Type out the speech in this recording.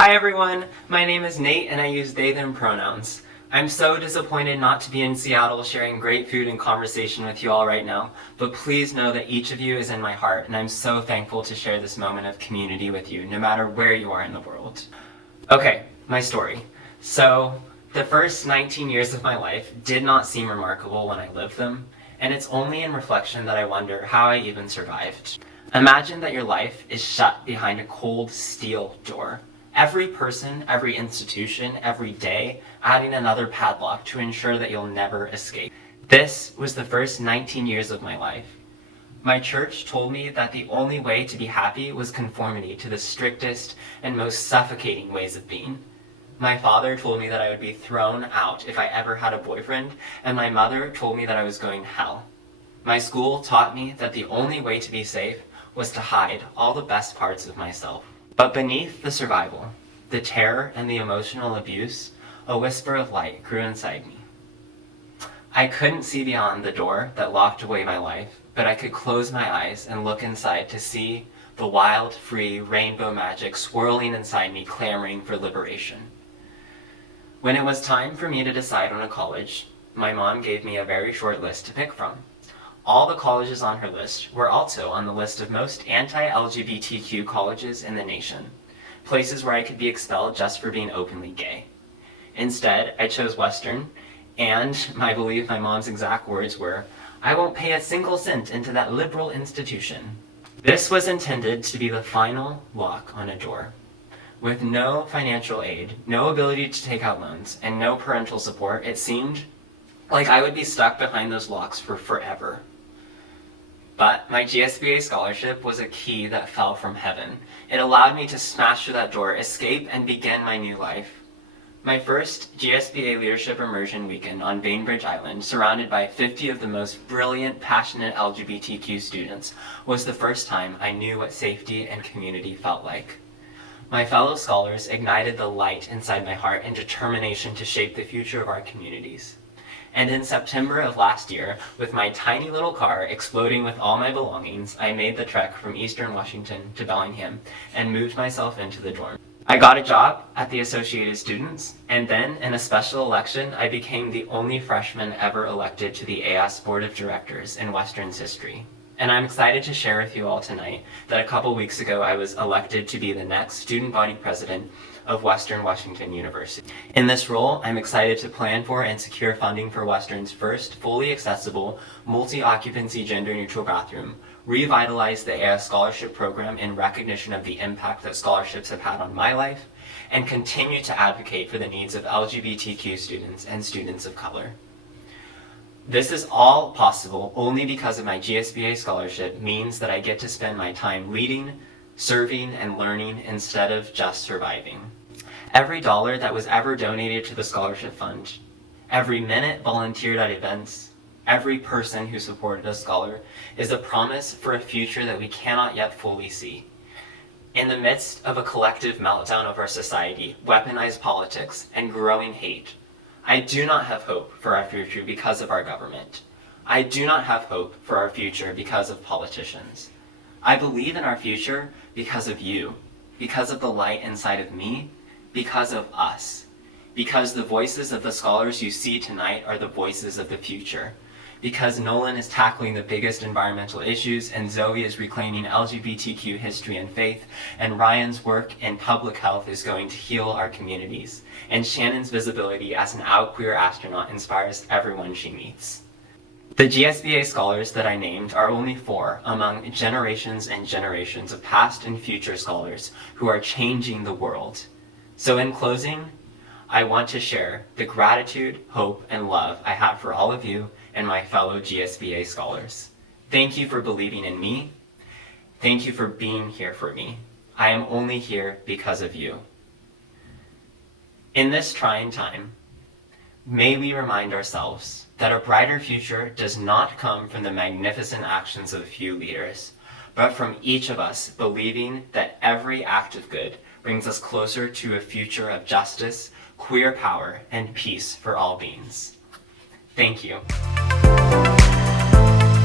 Hi everyone, my name is Nate and I use they them pronouns. I'm so disappointed not to be in Seattle sharing great food and conversation with you all right now, but please know that each of you is in my heart and I'm so thankful to share this moment of community with you, no matter where you are in the world. Okay, my story. So, the first 19 years of my life did not seem remarkable when I lived them, and it's only in reflection that I wonder how I even survived. Imagine that your life is shut behind a cold steel door. Every person, every institution, every day, adding another padlock to ensure that you'll never escape. This was the first 19 years of my life. My church told me that the only way to be happy was conformity to the strictest and most suffocating ways of being. My father told me that I would be thrown out if I ever had a boyfriend, and my mother told me that I was going to hell. My school taught me that the only way to be safe was to hide all the best parts of myself. But beneath the survival, the terror and the emotional abuse, a whisper of light grew inside me. I couldn't see beyond the door that locked away my life, but I could close my eyes and look inside to see the wild, free, rainbow magic swirling inside me, clamoring for liberation. When it was time for me to decide on a college, my mom gave me a very short list to pick from. All the colleges on her list were also on the list of most anti-LGBTQ colleges in the nation, places where I could be expelled just for being openly gay. Instead, I chose Western, and I believe my mom's exact words were, "I won't pay a single cent into that liberal institution." This was intended to be the final lock on a door. With no financial aid, no ability to take out loans, and no parental support, it seemed like I would be stuck behind those locks for forever. But my GSBA scholarship was a key that fell from heaven. It allowed me to smash through that door, escape, and begin my new life. My first GSBA Leadership Immersion weekend on Bainbridge Island, surrounded by 50 of the most brilliant, passionate LGBTQ students, was the first time I knew what safety and community felt like. My fellow scholars ignited the light inside my heart and determination to shape the future of our communities. And in September of last year, with my tiny little car exploding with all my belongings, I made the trek from Eastern Washington to Bellingham and moved myself into the dorm. I got a job at the Associated Students, and then in a special election, I became the only freshman ever elected to the AS Board of Directors in Western's history. And I'm excited to share with you all tonight that a couple weeks ago I was elected to be the next student body president of Western Washington University. In this role, I'm excited to plan for and secure funding for Western's first fully accessible, multi-occupancy gender-neutral bathroom, revitalize the AS Scholarship Program in recognition of the impact that scholarships have had on my life, and continue to advocate for the needs of LGBTQ students and students of color. This is all possible only because of my GSBA scholarship means that I get to spend my time leading, serving, and learning instead of just surviving. Every dollar that was ever donated to the scholarship fund, every minute volunteered at events, every person who supported a scholar is a promise for a future that we cannot yet fully see. In the midst of a collective meltdown of our society, weaponized politics, and growing hate, I do not have hope for our future because of our government. I do not have hope for our future because of politicians. I believe in our future because of you, because of the light inside of me, because of us, because the voices of the scholars you see tonight are the voices of the future, because Nolan is tackling the biggest environmental issues and Zoe is reclaiming LGBTQ history and faith, and Ryan's work in public health is going to heal our communities, and Shannon's visibility as an out queer astronaut inspires everyone she meets. The GSBA scholars that I named are only 4 among generations and generations of past and future scholars who are changing the world. So in closing, I want to share the gratitude, hope, and love I have for all of you and my fellow GSBA scholars. Thank you for believing in me. Thank you for being here for me. I am only here because of you. In this trying time, may we remind ourselves that a brighter future does not come from the magnificent actions of a few leaders, but from each of us believing that every act of good brings us closer to a future of justice, queer power, and peace for all beings. Thank you.